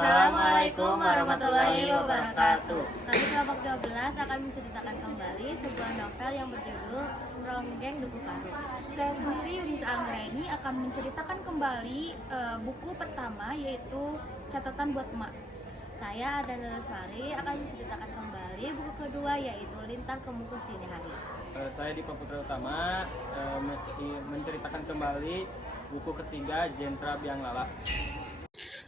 Assalamualaikum warahmatullahi wabarakatuh. Kami kelompok 12 akan menceritakan kembali sebuah novel yang berjudul Ronggeng Duku Paruk. Saya sendiri Yudhisa Anggreni akan menceritakan kembali buku pertama, yaitu Catatan Buat Emak. Saya Adana Ruswari akan menceritakan kembali buku kedua, yaitu Lintang Kemukus Dini Hari. Saya Dipa Putra Utama menceritakan kembali buku ketiga Jentra Biang Lala.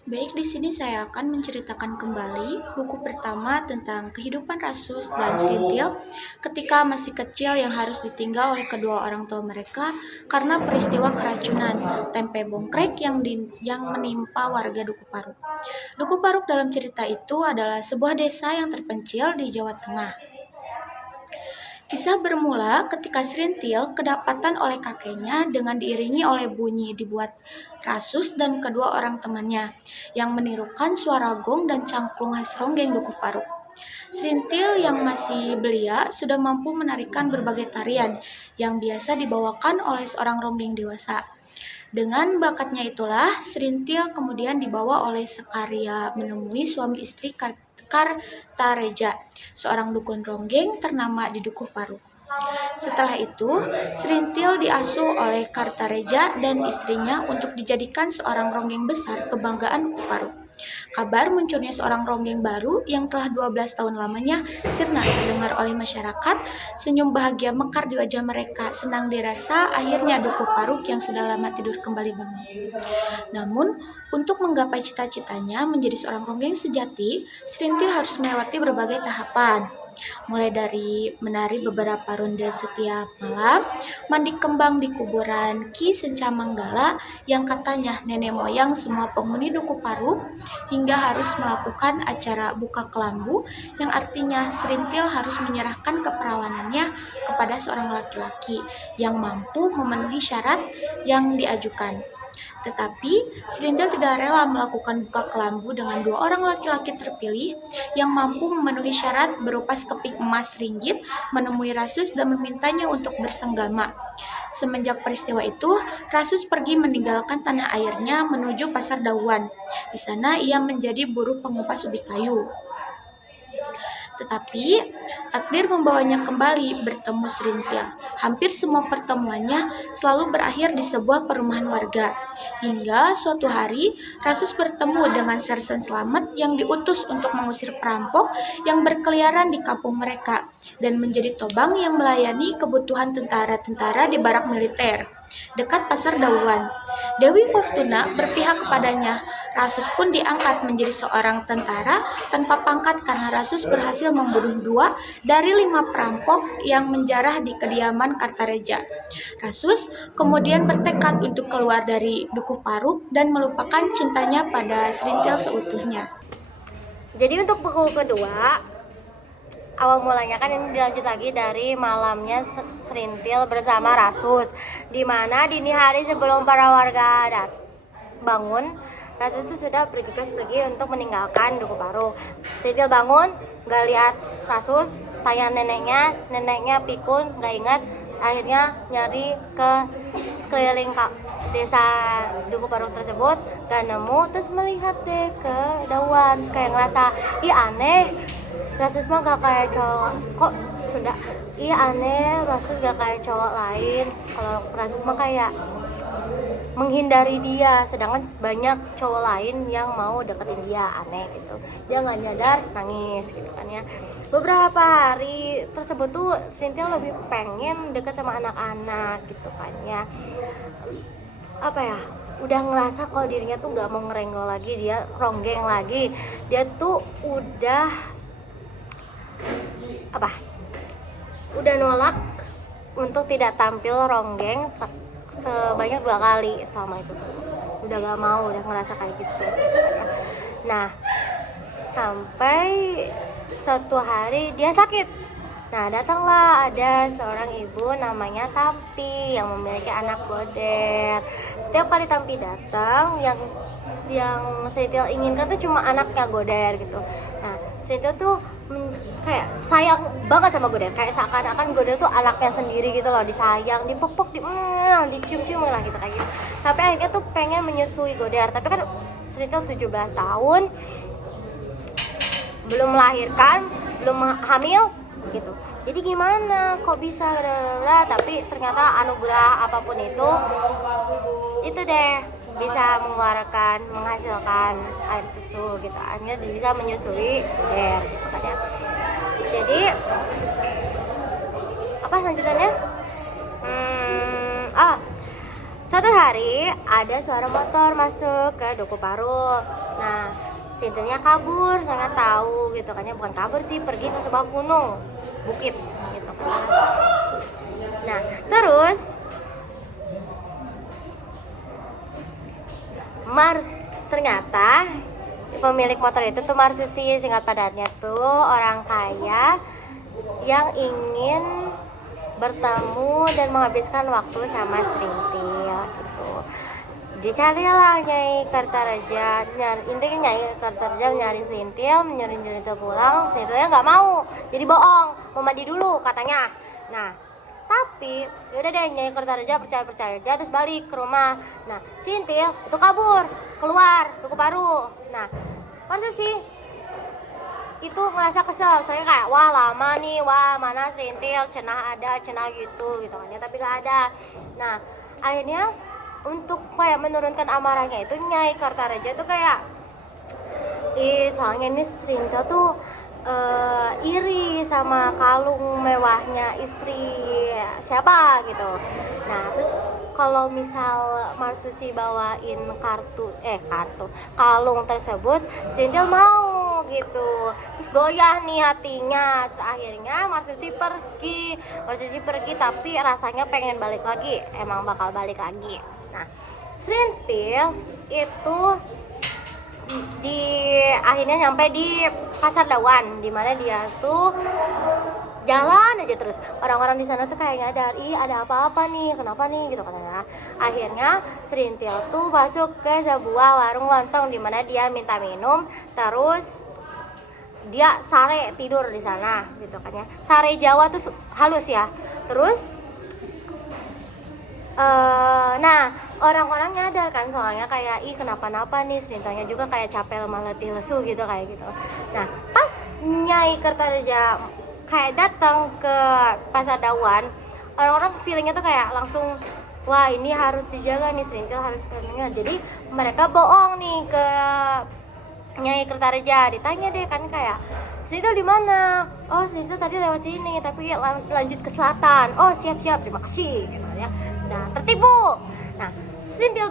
Baik, di sini saya akan menceritakan kembali buku pertama tentang kehidupan Rasus dan Srintil ketika masih kecil yang harus ditinggal oleh kedua orang tua mereka karena peristiwa keracunan tempe bongkrek yang menimpa warga Duku Paruk. Duku Paruk dalam cerita itu adalah sebuah desa yang terpencil di Jawa Tengah. Kisah bermula ketika Srintil kedapatan oleh kakeknya dengan diiringi oleh bunyi dibuat Rasus dan kedua orang temannya yang menirukan suara gong dan cangklung khas ronggeng Duku Paruk. Srintil yang masih belia sudah mampu menarikan berbagai tarian yang biasa dibawakan oleh seorang ronggeng dewasa. Dengan bakatnya itulah, Srintil kemudian dibawa oleh Sekaria menemui suami istri Kartareja, seorang dukun ronggeng ternama di Duku Paruk. Setelah itu, Srintil diasuh oleh Kartareja dan istrinya untuk dijadikan seorang ronggeng besar kebanggaan Duku Paruk. Kabar munculnya seorang ronggeng baru yang telah 12 tahun lamanya sirna terdengar oleh masyarakat. Senyum bahagia mekar di wajah mereka, senang dirasa akhirnya Duku Paruk yang sudah lama tidur kembali bangun. Namun, untuk menggapai cita-citanya menjadi seorang ronggeng sejati, Srintil harus melewati berbagai tahapan. Mulai dari menari beberapa ronde setiap malam, mandi kembang di kuburan Ki Sencamanggala yang katanya nenek moyang semua penghuni Duku Paruk, hingga harus melakukan acara buka kelambu yang artinya Srintil harus menyerahkan keperawanannya kepada seorang laki-laki yang mampu memenuhi syarat yang diajukan. Tetapi Srintil tidak rela melakukan buka kelambu dengan dua orang laki-laki terpilih yang mampu memenuhi syarat berupa sekeping emas ringgit, menemui Rasus dan memintanya untuk bersenggama. Semenjak peristiwa itu, Rasus pergi meninggalkan tanah airnya menuju Pasar Dauan. Di sana ia menjadi buruh pengupas ubi kayu. Tetapi takdir membawanya kembali bertemu Srintil. Hampir semua pertemuannya selalu berakhir di sebuah perumahan warga. Hingga suatu hari, Rasus bertemu dengan Sersan Slamet yang diutus untuk mengusir perampok yang berkeliaran di kampung mereka dan menjadi tobang yang melayani kebutuhan tentara-tentara di barak militer dekat Pasar Dauan. Dewi Fortuna berpihak kepadanya. Rasus pun diangkat menjadi seorang tentara tanpa pangkat karena Rasus berhasil membunuh 2 dari 5 perampok yang menjarah di kediaman Kartareja. Rasus kemudian bertekad untuk keluar dari Duku Paruk dan melupakan cintanya pada Srintil seutuhnya. Jadi untuk buku kedua, awal mulanya kan ini dilanjut lagi dari malamnya Srintil bersama Rasus, di mana dini hari sebelum para warga bangun, Rasus itu sudah bergegas pergi untuk meninggalkan Duku Paruk. Srintil bangun, gak lihat Rasus, tanya neneknya pikun, gak ingat. Akhirnya nyari ke sekeliling desa Duku Paruk tersebut, gak nemu, terus melihat deh ke Dauan, kayak ngerasa, ih aneh, Rasus mah gak kayak cowok, kok sudah, ih aneh, Rasus gak kayak cowok lain. Kalau Rasus mah kayak menghindari dia, sedangkan banyak cowok lain yang mau deketin dia, aneh gitu. Dia nggak nyadar, nangis gitu kan ya. Beberapa hari tersebut tuh Srintil lebih pengen deket sama anak-anak gitu kan ya. Apa ya, udah ngerasa kalau dirinya tuh nggak mau ngerenggol lagi, dia ronggeng lagi. Dia tuh udah nolak untuk tidak tampil ronggeng sebanyak 2 kali selama itu tuh. Udah gak mau, udah ngerasa kayak gitu. Nah, sampai suatu hari dia sakit. Nah, datanglah ada seorang ibu namanya Tampi yang memiliki anak goder. Setiap kali Tampi datang, yang Srintil inginkan tuh cuma anaknya goder gitu. Nah, Srintil tuh kayak sayang banget sama Goder, kayak seakan-akan Goder tuh anaknya sendiri gitu loh, disayang, dipupuk, dicium-cium lah gitu kayak gitu. Sampai akhirnya tuh pengen menyusui Goder, tapi kan Serintil 17 tahun, belum melahirkan, belum hamil gitu. Jadi gimana kok bisa tapi ternyata anugerah apapun itu deh bisa menghasilkan air susu gitu, akhirnya bisa menyusui Der gitu kan ya. Jadi apa lanjutannya? Suatu hari ada suara motor masuk ke Duku Paru. Nah, Sintilnya kabur, saya nggak tahu gitu kan ya, bukan kabur sih, pergi ke sebuah gunung, bukit gitu kan ya. Nah, terus ternyata pemilik motor itu tuh Marsusi, singkat padatnya tuh orang kaya yang ingin bertemu dan menghabiskan waktu sama Serintil gitu. Dicarilah Nyai Kartaraja, intinya Nyai Kartaraja nyari Serintil, nyari Serintil pulang. Serintilnya nggak mau, jadi bohong, mau mandi dulu katanya. Nah, tapi yaudah deh Nyai Kartaraja percaya aja, terus balik ke rumah. Nah, Serintil itu kabur keluar Duku Paru. Nah, Marsusi itu ngerasa kesel, soalnya kayak wah lama nih, wah mana Serintil, cenah gitu kan ya, tapi gak ada. Nah, akhirnya untuk kayak menurunkan amarahnya itu Nyai Kartaraja tuh kayak soalnya ini Serintil tuh iri sama kalung mewahnya istri siapa gitu. Nah, terus kalau misal Marsusi bawain kalung tersebut, Serintil mau gitu, terus goyah nih hatinya. Terus akhirnya Marsusi pergi tapi rasanya pengen balik lagi, emang bakal balik lagi. Nah, Serintil itu akhirnya nyampe di Pasar Dawan, dimana dia tuh jalan aja terus. Orang-orang di sana tuh kayak nyadar, ada apa-apa nih, kenapa nih gitu katanya. Akhirnya Serintil tuh masuk ke sebuah warung lontong, dimana dia minta minum, terus dia sare tidur di sana gitu kan ya. Sare Jawa tuh halus ya. Terus nah, orang-orang nyadar kan, soalnya kayak kenapa-napa nih, Serintilnya juga kayak capek, lemah, letih, lesu gitu kayak gitu. Nah, pas Nyai Kartaraja kayak datang ke Pasar Dawan, orang-orang feelingnya tuh kayak langsung wah ini harus dijaga nih, Serintil harus terdengar. Jadi mereka bohong nih ke Nyai Kartaraja, ditanya deh kan kayak Serintil di mana? Oh, Serintil tadi lewat sini tapi lanjut ke selatan. Oh, siap, terima kasih gitu ya. Nah, tertipu. Nah, Serintil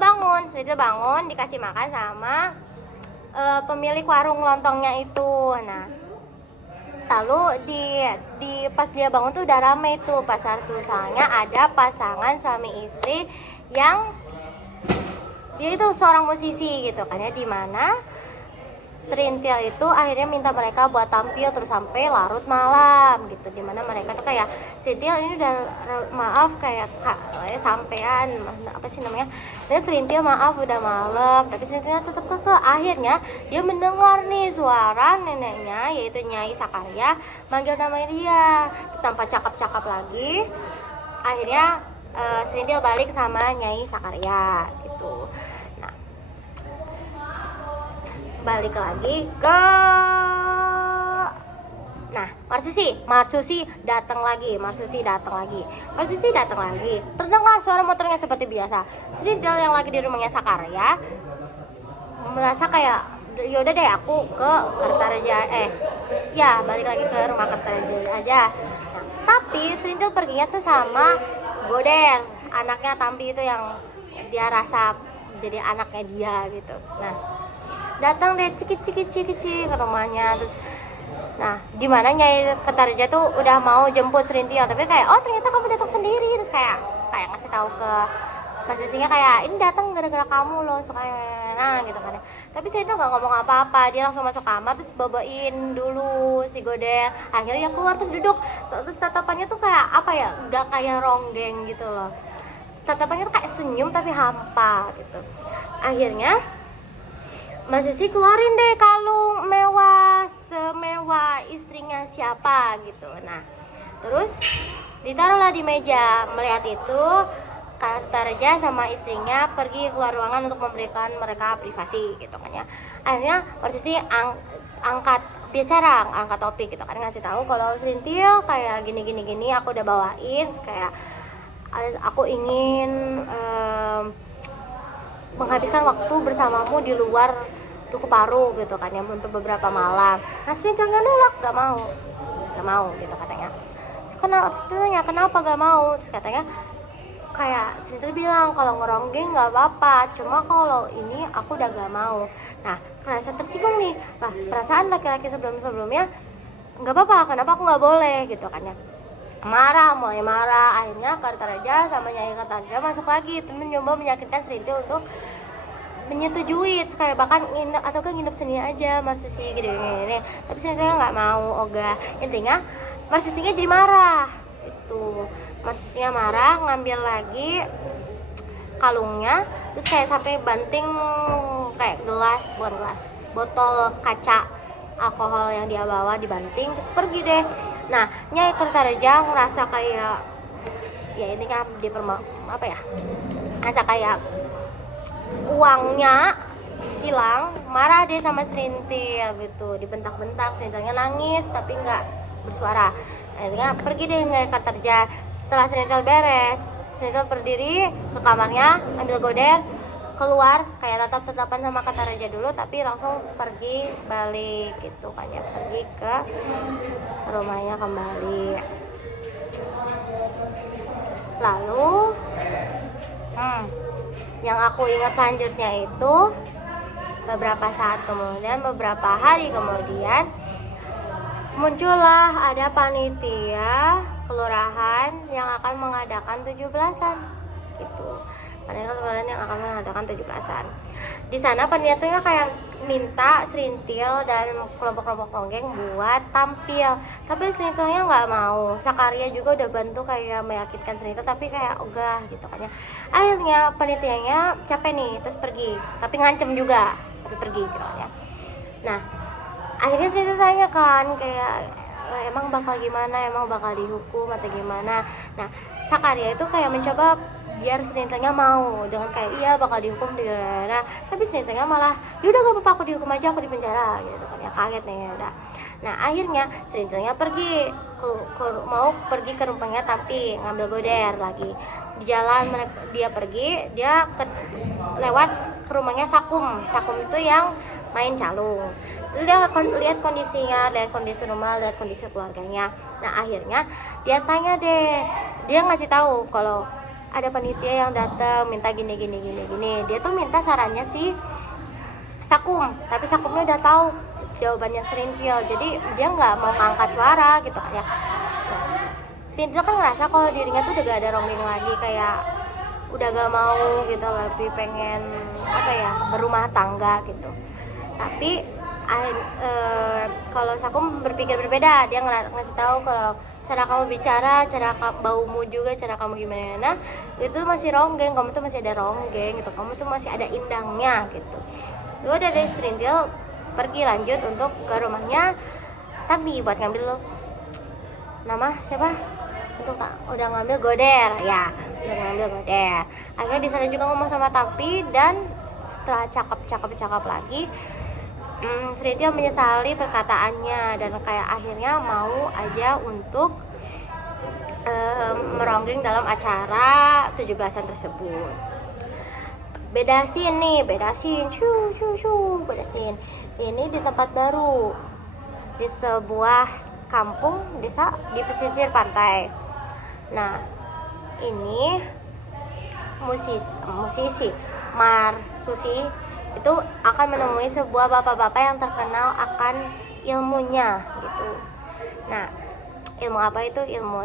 bangun dikasih makan sama pemilik warung lontongnya itu. Nah, lalu di pas dia bangun tuh udah rame tuh pasar tuh, soalnya ada pasangan suami istri yang dia itu seorang musisi gitu kan ya, dimana Serintil itu akhirnya minta mereka buat tampil terus sampai larut malam gitu, dimana mereka tuh kayak Serintil ini udah maaf kayak sampean apa sih namanya, dan Serintil maaf udah malam, tapi Serintilnya tetap keke. Akhirnya dia mendengar nih suara neneknya yaitu Nyai Sakarya manggil nama dia tanpa cakap-cakap lagi. Akhirnya Serintil balik sama Nyai Sakarya gitu. Balik lagi ke Marsusi datang lagi. Terdengar suara motornya seperti biasa. Serintil yang lagi di rumahnya Sakarya merasa kayak yaudah deh aku ke Kartaraja, balik lagi ke rumah Kartaraja aja. Nah, tapi Serintil perginya tuh sama Godel, anaknya Tampi itu yang dia rasa jadi anaknya dia gitu. Nah, datang deh ciki ke rumahnya. Terus nah, dimana Nyai Kartaraja tuh udah mau jemput Serintil, tapi kayak oh ternyata kamu datang sendiri. Terus kayak ngasih tahu ke Marsusinya kayak ini datang gara-gara kamu loh, suka gitu kan. Tapi Serintil nggak ngomong apa-apa, dia langsung masuk kamar terus boboin dulu si Godel. Akhirnya keluar terus duduk, terus tatapannya tuh kayak apa ya, nggak kayak ronggeng gitu loh, tatapannya tuh kayak senyum tapi hampa gitu. Akhirnya Marsusi keluarin deh kalung mewah semewah istrinya siapa gitu. Nah, terus ditaruhlah di meja. Melihat itu Kartareja sama istrinya pergi keluar ruangan untuk memberikan mereka privasi gitu kan ya. Akhirnya Marsusi angkat bicara, angkat topik gitu kan, ngasih tahu kalau Serintil kayak gini, aku udah bawain kayak aku ingin menghabiskan waktu bersamamu di luar Duku Paru gitu kan ya untuk beberapa malam. Nah Serintilnya nolak, gak mau gitu katanya. Kenapa gak mau? Terus katanya kayak Serintil bilang kalau ngeronggeng nggak apa-apa, cuma kalau ini aku udah gak mau. Nah kerasa tersinggung nih, lah perasaan laki-laki sebelumnya nggak apa-apa, kenapa aku nggak boleh gitu kan ya. Mulai marah, akhirnya Kartareja sama Nyai Kartareja masuk lagi, temen nyoba meyakinkan Serintil untuk menyetujui, kayak bahkan nginep sini aja Marsusi gini. Tapi Serintilnya nggak mau, ogah. Intinya Marsusinya jadi marah itu. Marsusinya marah, ngambil lagi kalungnya, terus kayak sampai banting kayak botol kaca alkohol yang dia bawa dibanting, terus pergi deh. Nah Nyai Kartareja ngerasa kayak ya ini kan dia ngerasa kayak uangnya hilang, marah deh sama Serintil gitu, dibentak-bentak. Serintilnya nangis tapi nggak bersuara. Akhirnya pergi deh Nyai Kartareja. Setelah Serintil beres, Serintil berdiri ke kamarnya, ambil goder, keluar kayak tatap-tatapan sama Kartareja dulu, tapi langsung pergi balik gitu kan ya, pergi ke rumahnya kembali. Lalu yang aku ingat selanjutnya itu beberapa hari kemudian muncullah ada panitia kelurahan yang akan mengadakan 17-an gitu. Panitia kelurahan yang akan mengadakan 17-an. Di sana panitianya kayak minta Serintil dan kelompok-kelompok ronggeng buat tampil. Tapi Serintilnya nggak mau. Sakaria juga udah bantu kayak meyakinkan Serintil, tapi kayak ogah gitu kan ya. Akhirnya panitianya capek nih, terus pergi. Tapi ngancem juga, tapi pergi gitu kan ya. Nah, akhirnya Serintil tanya kan kayak emang bakal gimana, emang bakal dihukum atau gimana. Nah Sakaria itu kayak mencoba biar Serintilnya mau dengan kayak iya bakal dihukum di daerah, tapi Serintilnya malah yaudah gak apa-apa, aku dihukum aja, aku di penjara gitu kan ya. Kaget nih udah. Nah akhirnya Serintilnya mau pergi ke rumahnya Tampi, ngambil goder lagi. Di jalan dia pergi, dia lewat ke rumahnya Sakum itu yang main calung. Lihat kondisinya, lihat kondisi rumah, lihat kondisi keluarganya. Nah akhirnya dia tanya deh, dia ngasih tahu kalau ada panitia yang datang minta gini. Dia tuh minta sarannya si Sakum, tapi Sakumnya udah tahu jawabannya Serintil, jadi dia nggak mau ngangkat suara gitu kan ya. Serintil kan ngerasa kalau dirinya tuh udah gak ada ronggeng lagi, kayak udah gak mau gitu, lebih pengen berumah tangga gitu. Tapi kalau Sakum berpikir berbeda, dia ngasih tahu kalau cara kamu bicara, cara baumu juga, cara kamu gimana, itu masih ronggeng, kamu tuh masih ada ronggeng gitu, kamu tuh masih ada indangnya gitu. Lalu dari Serintil pergi lanjut untuk ke rumahnya Tampi buat ngambil nama siapa? Udah ngambil goder ya, udah ngambil goder. Akhirnya di sana juga ngomong sama Tampi, dan setelah cakep lagi Serintil menyesali perkataannya dan kayak akhirnya mau aja untuk meronggeng dalam acara 17-an tersebut. Beda scene. Ini di tempat baru, di sebuah kampung desa di pesisir pantai. Nah, ini musisi Marsusi itu akan menemui sebuah bapak-bapak yang terkenal akan ilmunya gitu. Nah, ilmu apa itu? Ilmu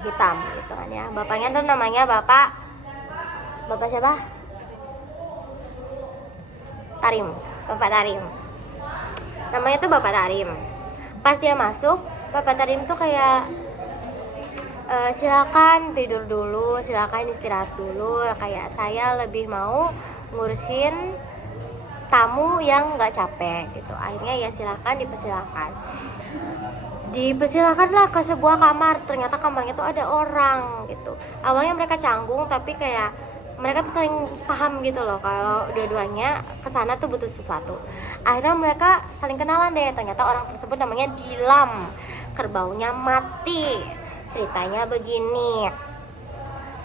hitam gitu kan ya. Bapaknya tuh namanya Bapak siapa? Bapak Tarim. Namanya tuh Bapak Tarim. Pas dia masuk, Bapak Tarim tuh kayak silakan tidur dulu, silakan istirahat dulu, kayak saya lebih mau ngurusin tamu yang nggak capek gitu. Akhirnya ya silakan, dipersilakan. dipersilakanlah ke sebuah kamar. Ternyata kamarnya tuh ada orang gitu. Awalnya mereka canggung, tapi kayak mereka tuh saling paham gitu loh kalau dua-duanya kesana tuh butuh sesuatu. Akhirnya mereka saling kenalan deh. Ternyata orang tersebut namanya Dilam, kerbaunya mati. Ceritanya begini,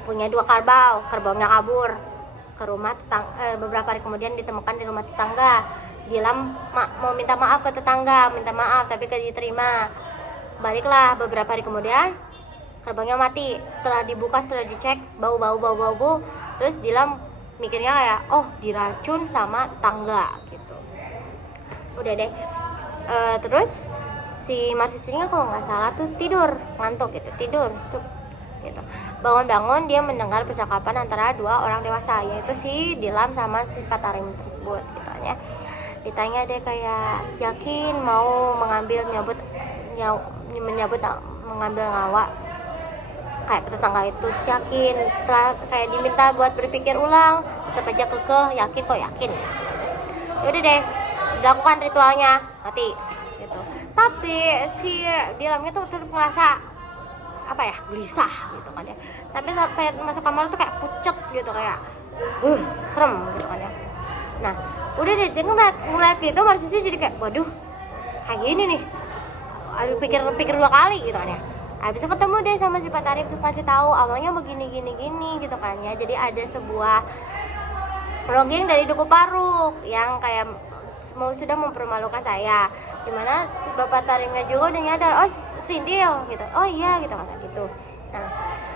punya 2 kerbau, kerbaunya kabur ke rumah beberapa hari kemudian ditemukan di rumah tetangga. Dilam mau minta maaf ke tetangga, minta maaf tapi gak diterima. Baliklah beberapa hari kemudian, kerbaunya mati. Setelah dibuka, setelah dicek, bau. Terus Dilam mikirnya kayak, oh diracun sama tetangga gitu. Udah deh. Terus si Marsusinya kalau nggak salah tuh tidur, ngantuk gitu, tidur gitu. Bangun-bangun dia mendengar percakapan antara 2 orang dewasa, yaitu si Dilam sama si Patarim tersebut gitu ya. Ditanya deh kayak, yakin mau mengambil mengambil nyawa kayak tetangga itu? Yakin. Setelah kayak diminta buat berpikir ulang, tetap aja kekeh, yakin. Yaudah deh, dilakukan ritualnya, mati gitu. Tapi si Dilamnya tuh tetap merasa gelisah gitu kan ya. Tapi sampai masuk kamar tuh kayak pucet gitu, kayak serem gitu kan ya. Nah udah deh, jadi ngeliat gitu Marsusi jadi kayak, waduh kayak gini nih, aduh pikir 2 kali gitu kan ya. Habis itu ketemu deh sama si Patarim terus kasih tahu awalnya begini gitu kan ya. Jadi ada sebuah ronggeng dari Duku Paruk yang kayak sudah mempermalukan saya, dimana si Bapak Tarimnya juga udah nyadar, oh Serintil gitu, oh iya gitu kan gitu. Nah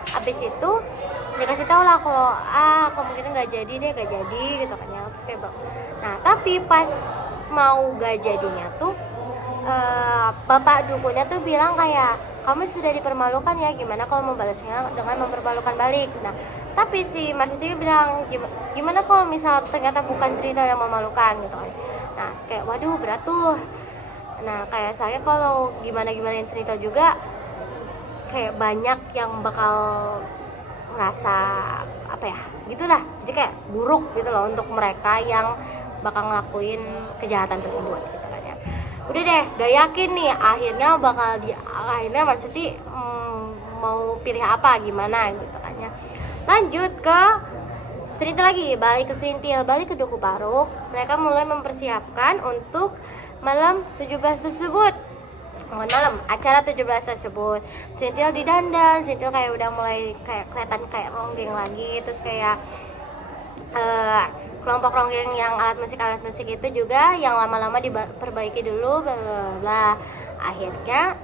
habis itu dikasih tahu lah kalau kemungkinan gak jadi gitu kan ya. Terus kayak nah tapi pas mau gak jadinya tuh bapak dukunya tuh bilang kayak, kamu sudah dipermalukan ya, gimana kalau membalasnya dengan mempermalukan balik. Nah tapi si Marsusi bilang, gimana kalau misal ternyata bukan cerita yang memalukan gitu kan. Nah kayak waduh berat tuh. Nah kayak saya kalau gimanain cerita juga kayak banyak yang bakal ngerasa gitulah, jadi kayak buruk gitu loh untuk mereka yang bakal ngelakuin kejahatan tersebut gitu kan ya. Udah deh, gak yakin nih akhirnya Marsusi mau pilih apa gimana gitu kan ya. Lanjut ke Serintil lagi, balik ke Duku Paruk. Mereka mulai mempersiapkan untuk malam 17 tersebut. Acara 17 tersebut. Serintil didandan, Serintil kayak udah mulai kayak kelihatan kayak ronggeng lagi. Terus kayak kelompok ronggeng yang alat musik itu juga yang lama-lama diperbaiki dulu, bla bla bla. Akhirnya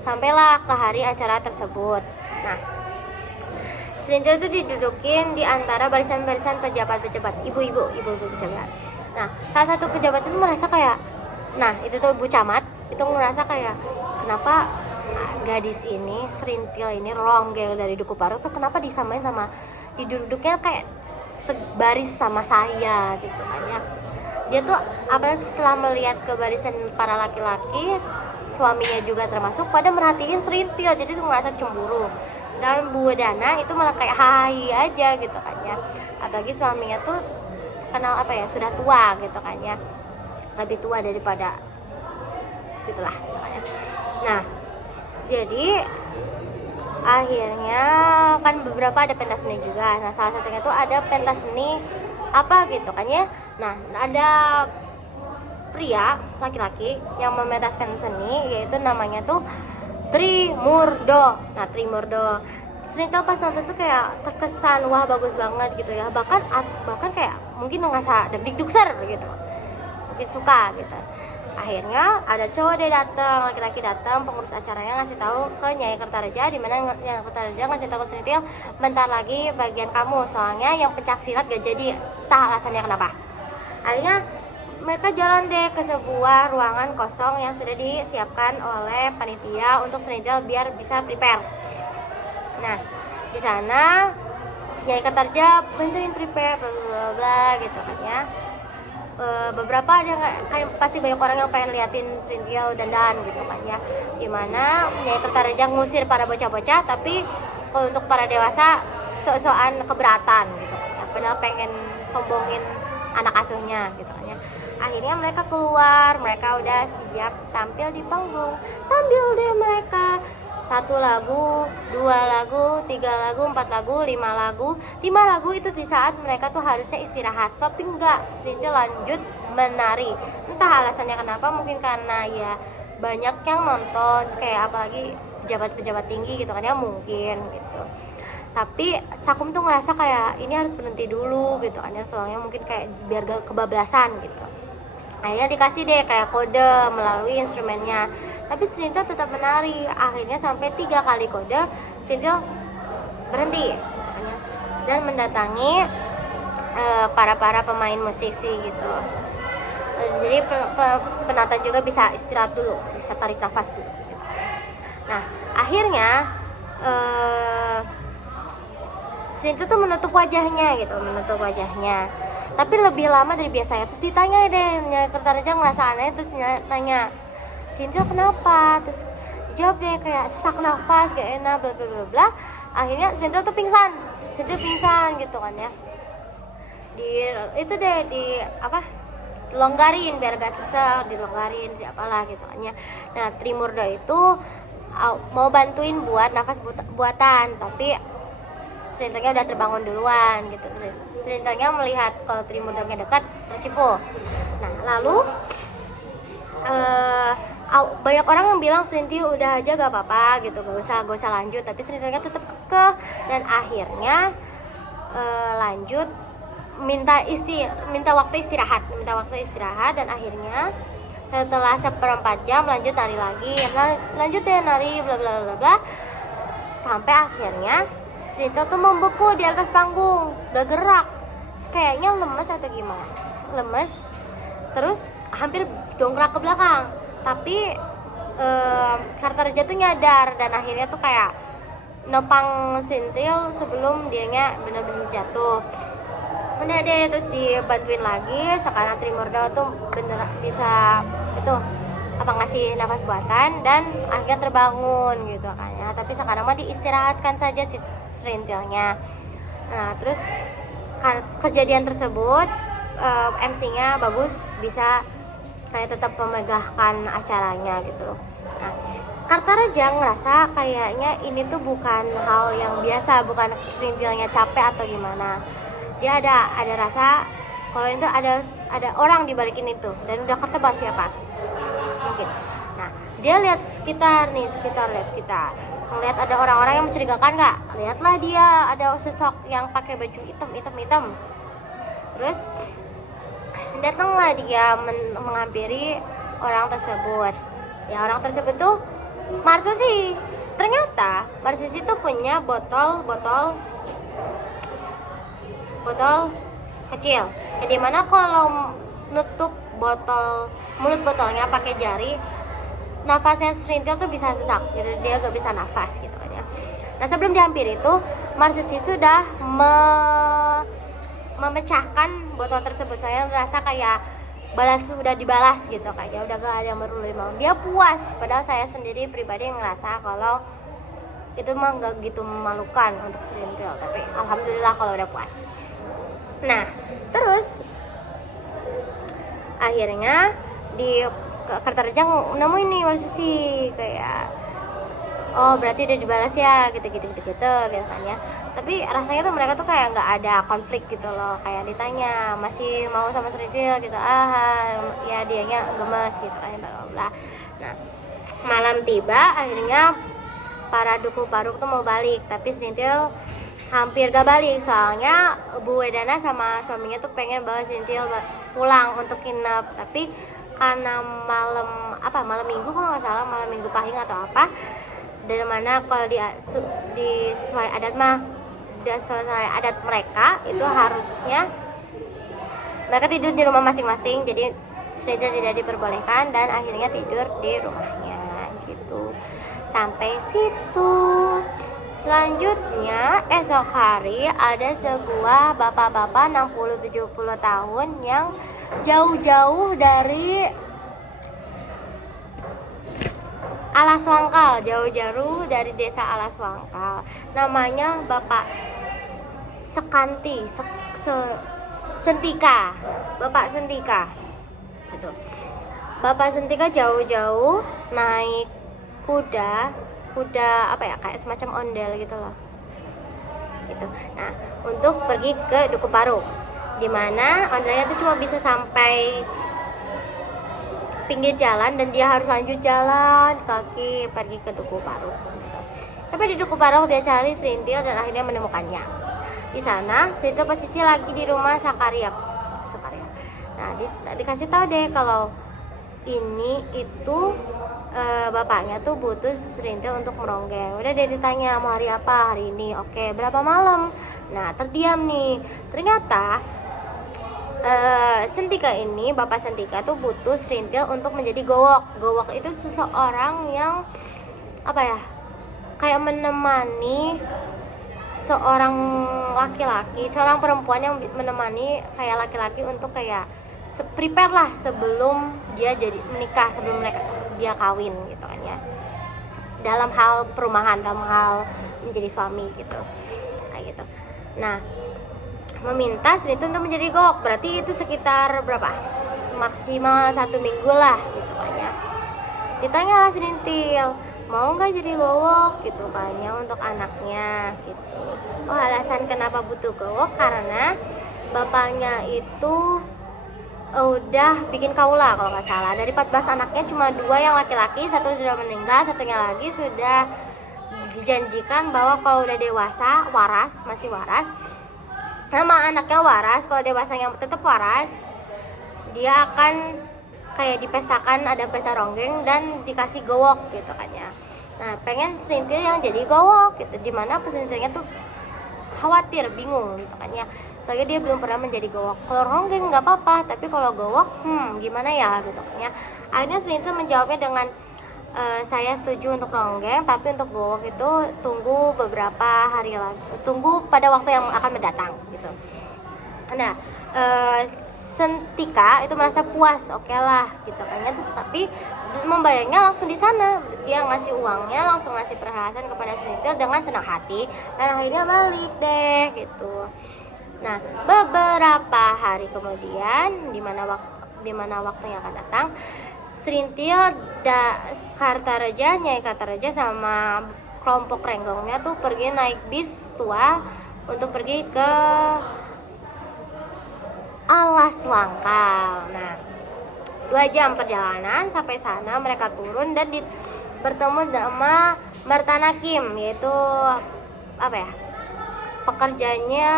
sampailah ke hari acara tersebut. Nah Serintil itu didudukin di antara barisan-barisan pejabat-pejabat, ibu-ibu pejabat. Nah salah satu pejabat itu merasa kayak, itu tuh Bu Camat itu merasa kayak, kenapa gadis ini, Serintil ini, ronggeng dari Duku Paruk tuh kenapa disamain sama, diduduknya kayak sebaris sama saya gitu kan ya. Dia tuh apalagi setelah melihat ke barisan para laki-laki, suaminya juga termasuk, pada merhatiin Serintil, jadi tuh merasa cemburu. Dan Bu Dana itu malah kayak hai aja gitu kan ya. Apalagi suaminya tuh kenal sudah tua gitu kan ya, lebih tua daripada gitulah namanya. Nah jadi akhirnya kan beberapa ada pentas seni juga. Nah salah satunya tuh ada pentas seni gitu kan ya. Nah ada pria laki-laki yang mementaskan seni, yaitu namanya tuh Trimurdo. Nah Trimurdo, Serintil pas nonton tuh kayak terkesan, wah bagus banget gitu ya. Bahkan kayak mungkin ngerasa deg-deg-dugser gitu, mungkin suka gitu. Akhirnya ada cowok dia datang, laki-laki datang, pengurus acaranya ngasih tahu ke Nyai Kertareja, di mana Nyai Kertareja ngasih tahu ke Serintil, bentar lagi bagian kamu, soalnya yang pencak silat gak jadi. Entah alasannya kenapa. Akhirnya mereka jalan deh ke sebuah ruangan kosong yang sudah disiapkan oleh panitia untuk Serintil biar bisa prepare. Nah di sana Nyai Kertareja bantuin prepare bla bla bla gitu kan ya. Beberapa ada kayak pasti banyak orang yang pengen liatin Serintil dandan gitu kan ya. Dimana Nyai Kertareja ngusir para bocah-bocah, tapi kalau untuk para dewasa sok-sokan keberatan gitu kan ya. Padahal pengen sombongin anak asuhnya gitu kan ya. Akhirnya mereka keluar, mereka udah siap tampil di panggung. Tampil deh mereka. 1 lagu, 2 lagu, 3 lagu, 4 lagu, 5 lagu. 5 lagu itu di saat mereka tuh harusnya istirahat, tapi enggak, Serintil lanjut menari. Entah alasannya kenapa, mungkin karena ya banyak yang nonton, kayak apalagi pejabat-pejabat tinggi gitu kan ya, mungkin gitu. Tapi Sakum tuh ngerasa kayak ini harus berhenti dulu gitu kan ya, soalnya mungkin kayak biar gak kebablasan gitu. Akhirnya dikasih deh kayak kode melalui instrumennya, tapi Serintil tetap menari. Akhirnya sampai 3 kali kode Serintil berhenti dan mendatangi para pemain musik sih gitu. Jadi penonton juga bisa istirahat dulu, bisa tarik nafas dulu. Nah akhirnya Serintil tuh menutup wajahnya gitu, tapi lebih lama dari biasanya. Terus ditanya deh, Nyai Kertareja ngerasa aneh, terus tanya, Serintil kenapa? Terus jawab deh kayak sesak nafas, gak enak, bla bla bla bla. Akhirnya Serintil tuh pingsan gitu kan ya. Dilonggarin biar gak sesek, dilonggarin apalah gitu kan ya. Nah Trimurdo itu mau bantuin buat nafas buatan, tapi Serintilnya udah terbangun duluan gitu. Serintilnya melihat kalau Trimurdonya dekat, tersipu. Nah lalu banyak orang yang bilang Serintil udah aja gak apa-apa gitu, gak usah lanjut, tapi Serintilnya tetap kekeh dan akhirnya lanjut minta waktu istirahat dan akhirnya setelah 1/4 jam lanjut nari lagi, lanjut ya nari bla bla bla bla, sampai akhirnya Serintil tuh membeku di atas panggung, gak gerak, kayaknya lemes atau gimana, terus hampir dongkrak ke belakang. Tapi Kertareja tuh nyadar dan akhirnya tuh kayak nopang Serintil sebelum dianya benar-benar jatuh. Udah deh, terus dibantuin lagi. Sekarang Trimurdo tuh bener bisa itu ngasih nafas buatan dan akhirnya terbangun gitu kan ya. Tapi sekarang mah diistirahatkan saja si Serintilnya. Nah terus kejadian tersebut MC-nya bagus, bisa kayak tetap memegahkan acaranya gitu. Nah Kertareja ngerasa kayaknya ini tuh bukan hal yang biasa, bukan Serintilnya capek atau gimana. Dia ada rasa kalau itu ada orang di balik ini tuh, dan udah ketebak siapa mungkin. Nah dia lihat sekitar, ngeliat ada orang-orang yang mencurigakan nggak? Lihatlah dia ada sosok yang pakai baju hitam. Terus datanglah dia menghampiri orang tersebut. Ya orang tersebut tuh Marsusi. Ternyata Marsusi tuh punya botol kecil. Jadi mana kalau nutup mulut botolnya pakai jari, nafasnya Serintil tuh bisa sesak. Gitu, dia gak bisa nafas gitu kan ya. Nah sebelum dihampiri itu Marsusi sudah memecahkan botol tersebut. Saya merasa kayak sudah dibalas gitu, kayak udah gak ada yang perlu mau. Dia puas, padahal saya sendiri pribadi ngerasa kalau itu mah gak gitu memalukan untuk Serintil, tapi alhamdulillah kalau udah puas. Nah terus akhirnya di Kertareja nemuin nih Marsusi kayak, oh berarti udah dibalas ya gitu kan ya. Tapi rasanya tuh mereka tuh kayak nggak ada konflik gitu loh, kayak ditanya masih mau sama Serintil gitu, ya dianya gemes gitu kan, bla bla. Nah malam tiba, akhirnya para duku paruk tuh mau balik, tapi Serintil hampir gak balik, soalnya Bu Wedana sama suaminya tuh pengen bawa Serintil pulang untuk nginep, tapi karena malam minggu kalau nggak salah, malam minggu pahing atau apa, dari mana kalau di sesuai adat mereka itu harusnya mereka tidur di rumah masing-masing, jadi Serintil tidak diperbolehkan dan akhirnya tidur di rumahnya gitu. Sampai situ. Selanjutnya esok hari ada sebuah bapak-bapak 60-70 tahun yang jauh-jauh dari Alaswangkal, jauh-jauh dari desa Alaswangkal. Namanya Bapak Sentika. Bapak Sentika. gitu. Bapak Sentika jauh-jauh naik kuda apa ya, kayak semacam ondel gitu loh gitu. Nah, untuk pergi ke Duku Paru, dimana ondelnya tuh cuma bisa sampai pinggir jalan dan dia harus lanjut jalan kaki pergi ke Duku Paru gitu. Tapi di Duku Paru dia cari Serintil dan akhirnya menemukannya. Di sana Serintil posisi lagi di rumah Sakaria. Nah, dikasih tahu deh kalau ini itu bapaknya tuh butuh Serintil untuk meronggeng. Udah dia ditanya mau hari apa, hari ini. Oke, berapa malam? Nah, terdiam nih. Ternyata Sentika ini, Bapak Sentika tuh butuh Serintil untuk menjadi gowok. Gowok itu seseorang yang apa ya, kayak menemani seorang laki-laki, seorang perempuan yang menemani kayak laki-laki untuk kayak prepare lah sebelum dia jadi menikah, sebelum dia kawin gitu kan ya, dalam hal perumahan, dalam hal menjadi suami gitu, kayak gitu. Nah, meminta Serintil untuk menjadi gowok, berarti itu sekitar berapa, maksimal 1 minggu lah gitu kan ya. Ditanyalah Serintil, mau nggak jadi gowok gitu kan ya untuk anaknya gitu. Oh, alasan kenapa butuh gowok karena bapaknya itu udah bikin kaula kalau nggak salah. Dari 14 anaknya cuma 2 yang laki-laki, 1 sudah meninggal, 1-nya lagi sudah dijanjikan bahwa kalau udah dewasa, waras, masih waras, sama anaknya waras, kalau dewasanya tetap waras, dia akan kayak dipestakan, ada pesta ronggeng dan dikasih gowok gitu kan ya. Nah, pengen Serintil yang jadi gowok gitu, dimana pesentilnya tuh khawatir, bingung gitu kan ya, soalnya dia belum pernah menjadi gowok. Kalau ronggeng nggak apa-apa, tapi kalau gowok gimana ya gitu kan ya. Akhirnya Serintil menjawabnya dengan saya setuju untuk ronggeng, tapi untuk gowok itu tunggu beberapa hari lagi, tunggu pada waktu yang akan mendatang gitu. Nah, Sentika itu merasa puas, oke lah gitu kan ya. Terus tapi membayarnya langsung di sana, dia ngasih uangnya, langsung ngasih perhiasan kepada Serintil dengan senang hati, dan akhirnya balik deh gitu. Nah, beberapa hari kemudian, di mana waktunya akan datang, Serintil Nyai Kartareja sama kelompok renggongnya tuh pergi naik bis tua untuk pergi ke Alas Wangkal. Nah, 2 jam perjalanan sampai sana, mereka turun dan bertemu sama Martanakim, yaitu apa ya, pekerjanya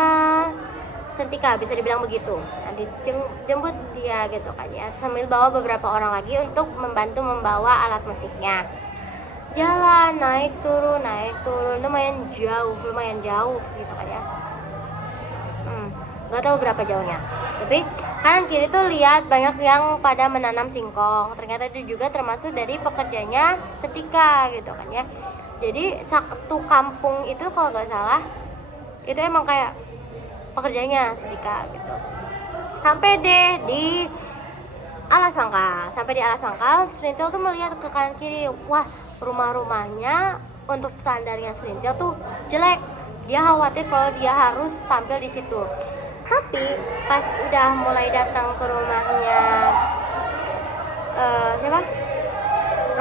Sentika, bisa dibilang begitu. Nah, dijemput dia gitu kan ya, sambil bawa beberapa orang lagi untuk membantu membawa alat musiknya. Jalan naik turun lumayan jauh gitu kan ya. Nggak tahu berapa jauhnya, tapi kanan kiri tuh lihat banyak yang pada menanam singkong. Ternyata itu juga termasuk dari pekerjanya Sentika gitu kan ya. Jadi satu kampung itu kalau nggak salah itu emang kayak pekerjanya Sentika gitu. Sampai deh di Alas Wangkal, Serintil tuh melihat ke kanan kiri, wah, rumah-rumahnya untuk standarnya Serintil tuh jelek. Dia khawatir kalau dia harus tampil di situ. Tapi pas udah mulai datang ke rumahnya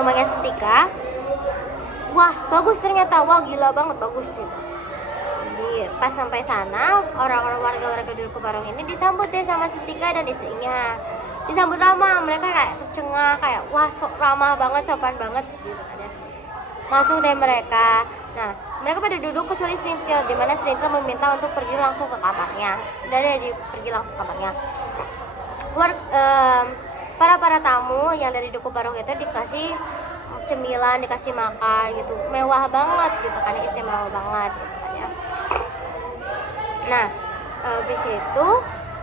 rumahnya Sentika, wah bagus ternyata, wah gila banget bagus gitu. Jadi pas sampai sana, orang-orang warga di Duku Paru ini disambut deh sama Sentika dan istrinya. Disambut ramah, mereka kayak tercengang, kayak wah ramah banget, sopan banget gitu kan ya. Masuk deh mereka. Nah, mereka pada duduk kecuali Serintil, di mana Serintil meminta untuk pergi langsung ke kamarnya. Pergi langsung ke kamarnya. Para tamu yang dari Duku Paru itu dikasih cemilan, dikasih makan gitu, mewah banget gitu kan, istimewa banget gitu kan ya. Nah, habis itu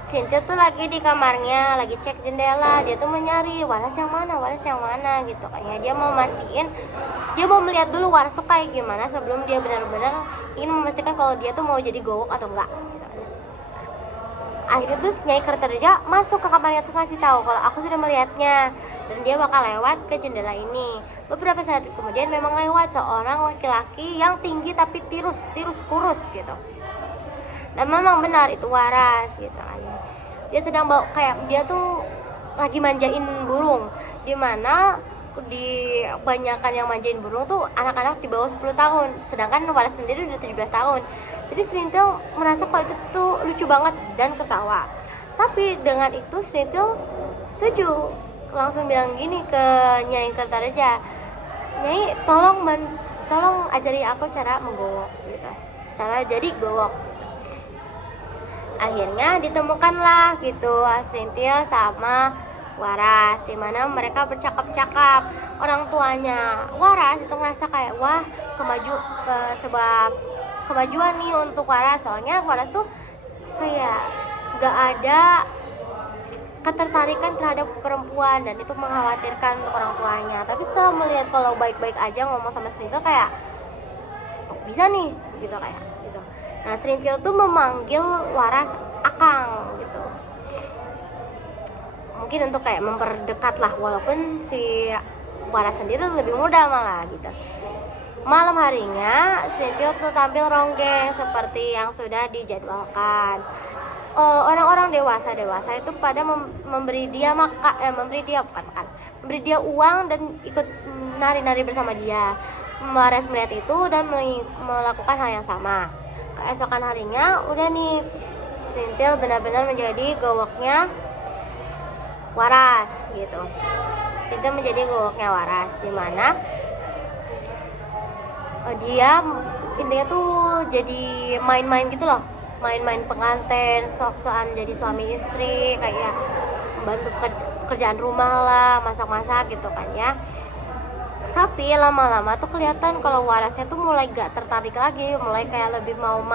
Serintil tuh lagi di kamarnya, lagi cek jendela, dia tuh mencari waras yang mana gitu kayaknya. Dia mau mastiin, dia mau melihat dulu waras tuh kayak gimana sebelum dia benar-benar ingin memastikan kalau dia tuh mau jadi gowok atau enggak gitu. Akhirnya tuh Nyai Kartareja masuk ke kamarnya tuh ngasih tahu kalau aku sudah melihatnya dan dia bakal lewat ke jendela ini. Beberapa saat kemudian memang lewat seorang laki-laki yang tinggi tapi tirus kurus gitu. Dan memang benar itu waras gitu kan. Dia sedang bawa, kayak dia tuh lagi manjain burung, dimana di kebanyakan yang manjain burung tuh anak-anak di bawah 10 tahun, sedangkan Waras sendiri udah 17 tahun. Jadi Serintil merasa kalau itu tuh lucu banget dan ketawa. Tapi dengan itu Serintil setuju, langsung bilang gini ke Nyai Kertareja, Nyai tolong ajari aku cara menggowok gitu, cara jadi gowok. Akhirnya ditemukanlah gitu Serintil sama Waras, dimana mereka bercakap-cakap. Orang tuanya Waras itu ngerasa kayak wah sebab kemajuan nih untuk Waras, soalnya Waras tuh kayak gak ada ketertarikan terhadap perempuan dan itu mengkhawatirkan untuk orang tuanya. Tapi setelah melihat kalau baik-baik aja ngomong sama Serintil kayak bisa nih gitu kayak gitu. Nah Serintil tuh memanggil Waras Akang gitu, mungkin untuk kayak memperdekat lah, walaupun si Waras sendiri lebih muda malah gitu. Malam harinya Serintil tuh tampil ronggeng seperti yang sudah dijadwalkan. Orang-orang dewasa itu pada memberi dia memberi dia uang dan ikut nari-nari bersama dia. Waras melihat itu dan melakukan hal yang sama. Keesokan harinya udah nih Serintil benar-benar menjadi gowoknya Waras gitu. Serintil menjadi gowoknya Waras, dimana dia intinya tuh jadi main-main gitu loh, main-main pengantin, sok-sokan jadi suami istri, kayak bantu pekerjaan rumah lah, masak-masak gitu kan ya. Tapi lama-lama tuh kelihatan kalau Warasnya tuh mulai gak tertarik lagi, mulai kayak lebih mau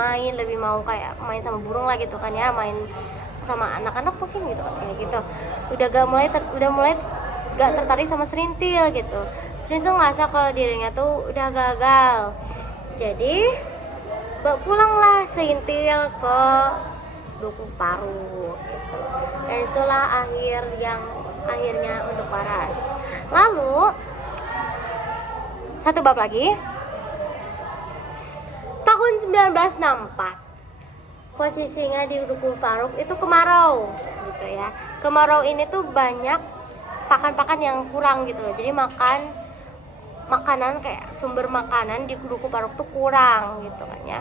kayak main sama burung lah gitu kan ya, main sama anak-anak mungkin gitu kan kayak gitu. Udah mulai gak tertarik sama Serintil gitu. Serintil ngerasa kalau dirinya tuh udah gagal. Jadi pulanglah Serintil ke Duku Paru gitu. Dan itulah akhirnya untuk Waras. Lalu satu bab lagi, tahun 1964, posisinya di Duku Paruk itu kemarau gitu ya. Kemarau ini tuh banyak pakan-pakan yang kurang gitu loh. Jadi makanan kayak sumber makanan di Duku Paruk tuh kurang gitu kan ya.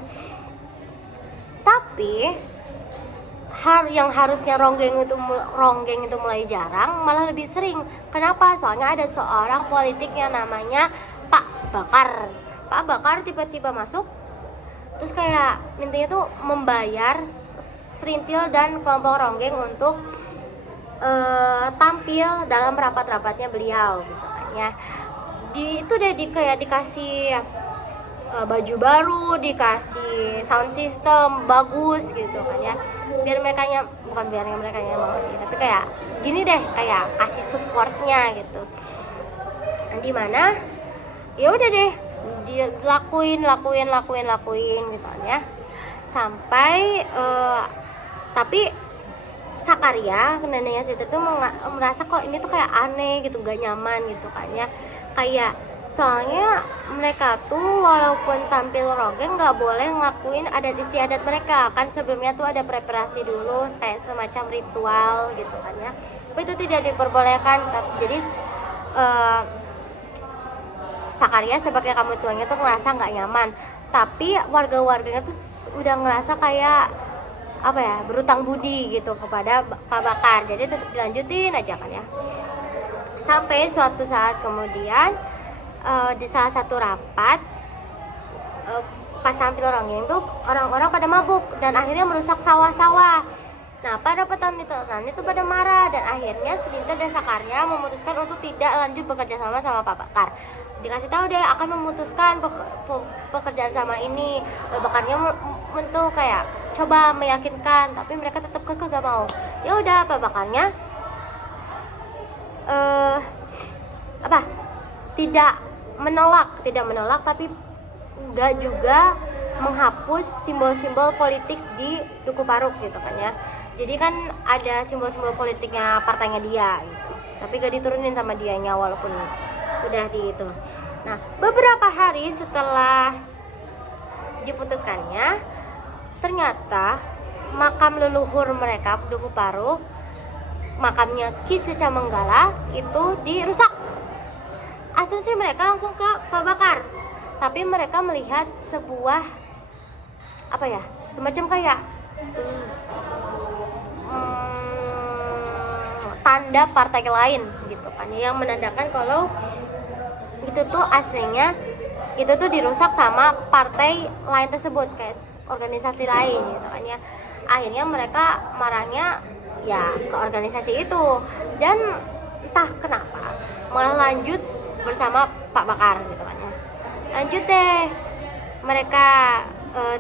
Tapi yang harusnya ronggeng itu mulai jarang, malah lebih sering. Kenapa? Soalnya ada seorang politik yang namanya Pak Bakar tiba-tiba masuk, terus kayak intinya tuh membayar Serintil dan kelompok ronggeng untuk tampil dalam rapat-rapatnya beliau gitu kan ya. Itu udah dikasih baju baru, dikasih sound system bagus gitu kan ya, biar mereka mau sih, tapi kayak gini deh, kayak kasih supportnya gitu. Di mana ya udah deh dilakuin gitu kan ya, sampai tapi Sakarya, neneknya situ tuh merasa kok ini tuh kayak aneh gitu, gak nyaman gitu kan ya. Kayak soalnya mereka tuh walaupun tampil ronggeng gak boleh ngelakuin adat istiadat mereka kan, sebelumnya tuh ada preparasi dulu kayak semacam ritual gitu kan ya, tapi itu tidak diperbolehkan. Jadi Sakarya sebagai kamu tuanya tuh ngerasa nggak nyaman, tapi warga-warganya tuh udah ngerasa kayak berutang budi gitu kepada Pak Bakar, jadi tetap dilanjutin aja kan ya. Sampai suatu saat kemudian di salah satu rapat pas tampil ronggeng tuh orang-orang pada mabuk dan akhirnya merusak sawah-sawah. Nah pada petani itu pada marah dan akhirnya Serintil dan Sakarya memutuskan untuk tidak lanjut bekerja sama Pak Bakar. Dikasih tahu deh akan memutuskan pekerjaan sama ini. Pak Bakarnya mentuh kayak coba meyakinkan, tapi mereka tetap kekeh gak mau. Ya udah Pak Bakarnya tidak menolak tapi nggak juga menghapus simbol-simbol politik di Duku Paruk gitu kan ya. Jadi kan ada simbol-simbol politiknya partainya dia gitu, tapi gak diturunin sama dianya walaupun udah di itu. Nah beberapa hari setelah diputuskannya, ternyata makam leluhur mereka Duku Paruk makamnya Ki Secamenggala itu dirusak. Asumsi mereka langsung ke Pak Bakar, tapi mereka melihat sebuah apa ya, semacam kayak tanda partai lain gitu kan, yang menandakan kalau itu tuh aslinya itu tuh dirusak sama partai lain tersebut, kayak organisasi lain gitu kan ya. Akhirnya mereka marahnya ya ke organisasi itu, dan entah kenapa malah lanjut bersama Pak Bakar gitu kan ya. Lanjut deh mereka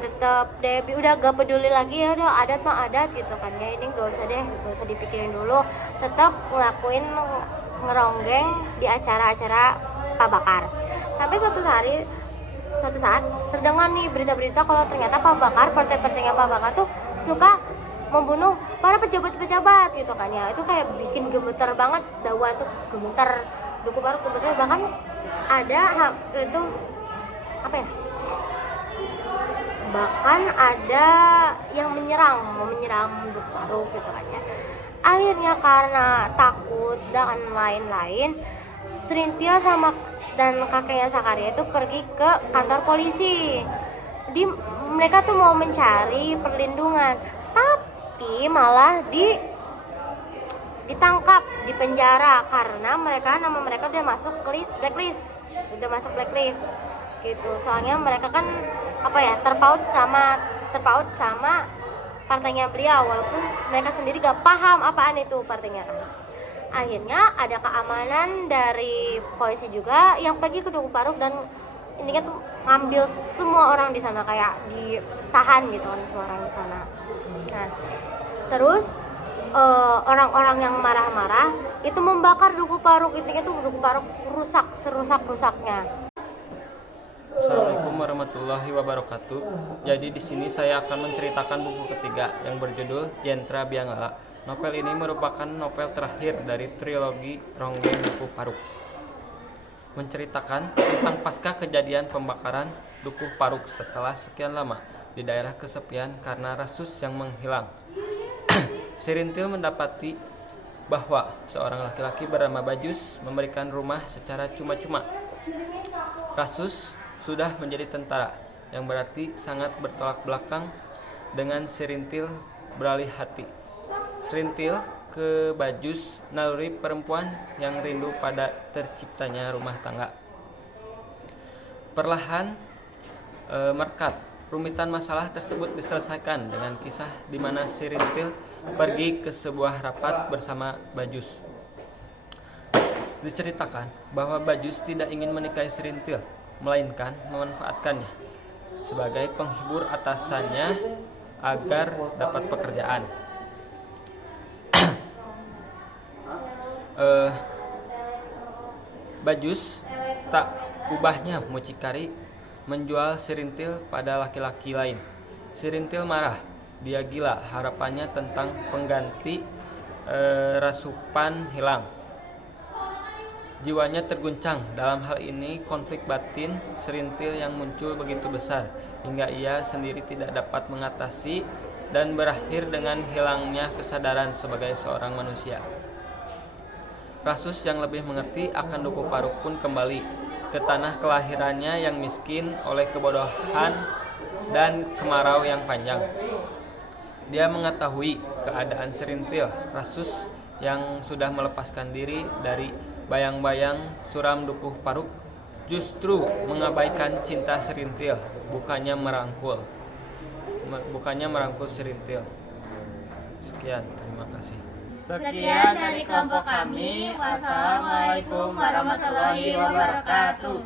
tetap deh udah gak peduli lagi, ya udah adat mah adat gitu kan ya, ini gak usah dipikirin dulu, tetap ngelakuin ngeronggeng di acara-acara Pak Bakar. Sampai suatu saat terdengar nih berita-berita kalau ternyata Pak Bakar, partai-partainya Pak Bakar tuh suka membunuh para pejabat-pejabat gitu kan ya. Itu kayak bikin gemeter banget, Dawa tuh gemeter, Duku Paruk gemeter, bahkan ada itu apa ya, bahkan ada yang mau menyerang Duku Paruk gitu kan ya. Akhirnya karena takut dan lain-lain, Serintil dan kakeknya Sakarya itu pergi ke kantor polisi. Mereka tuh mau mencari perlindungan, tapi malah ditangkap, dipenjara karena nama mereka udah masuk blacklist gitu. Soalnya mereka kan terpaut sama partainya beliau, walaupun mereka sendiri gak paham apaan itu partainya kan. Akhirnya ada keamanan dari polisi juga yang pergi ke Duku Paruk, dan intinya tuh ngambil semua orang di sana, kayak ditahan gitu kan semua orang di sana. Nah, terus orang-orang yang marah-marah itu membakar Duku Paruk, intinya tuh Duku Paruk rusak serusak-rusaknya. Assalamualaikum warahmatullahi wabarakatuh. Jadi di sini saya akan menceritakan buku ketiga yang berjudul Jentra Bianggala. Novel ini merupakan novel terakhir dari trilogi Ronggeng Duku Paruk. Menceritakan tentang pasca kejadian pembakaran Duku Paruk setelah sekian lama di daerah kesepian karena Rasus yang menghilang. Serintil mendapati bahwa seorang laki-laki bernama Bajus memberikan rumah secara cuma-cuma. Rasus sudah menjadi tentara, yang berarti sangat bertolak belakang dengan Serintil beralih hati. Serintil ke Bajus naluri perempuan yang rindu pada terciptanya rumah tangga. Perlahan merkat, rumitan masalah tersebut diselesaikan dengan kisah di mana Serintil pergi ke sebuah rapat bersama Bajus. Diceritakan bahwa Bajus tidak ingin menikahi Serintil, melainkan memanfaatkannya sebagai penghibur atasannya agar dapat pekerjaan. Bajus tak ubahnya mucikari menjual Serintil pada laki-laki lain. Serintil marah, dia gila, harapannya tentang pengganti rasupan hilang. Jiwanya terguncang. Dalam hal ini konflik batin Serintil yang muncul begitu besar hingga ia sendiri tidak dapat mengatasi dan berakhir dengan hilangnya kesadaran sebagai seorang manusia. Rasus yang lebih mengerti akan Duku Paruk pun kembali ke tanah kelahirannya yang miskin oleh kebodohan dan kemarau yang panjang. Dia mengetahui keadaan Serintil. Rasus yang sudah melepaskan diri dari bayang-bayang suram Duku Paruk justru mengabaikan cinta Serintil, bukannya merangkul Serintil. Sekian, terima kasih. Sekian dari kelompok kami. Wassalamualaikum warahmatullahi wabarakatuh.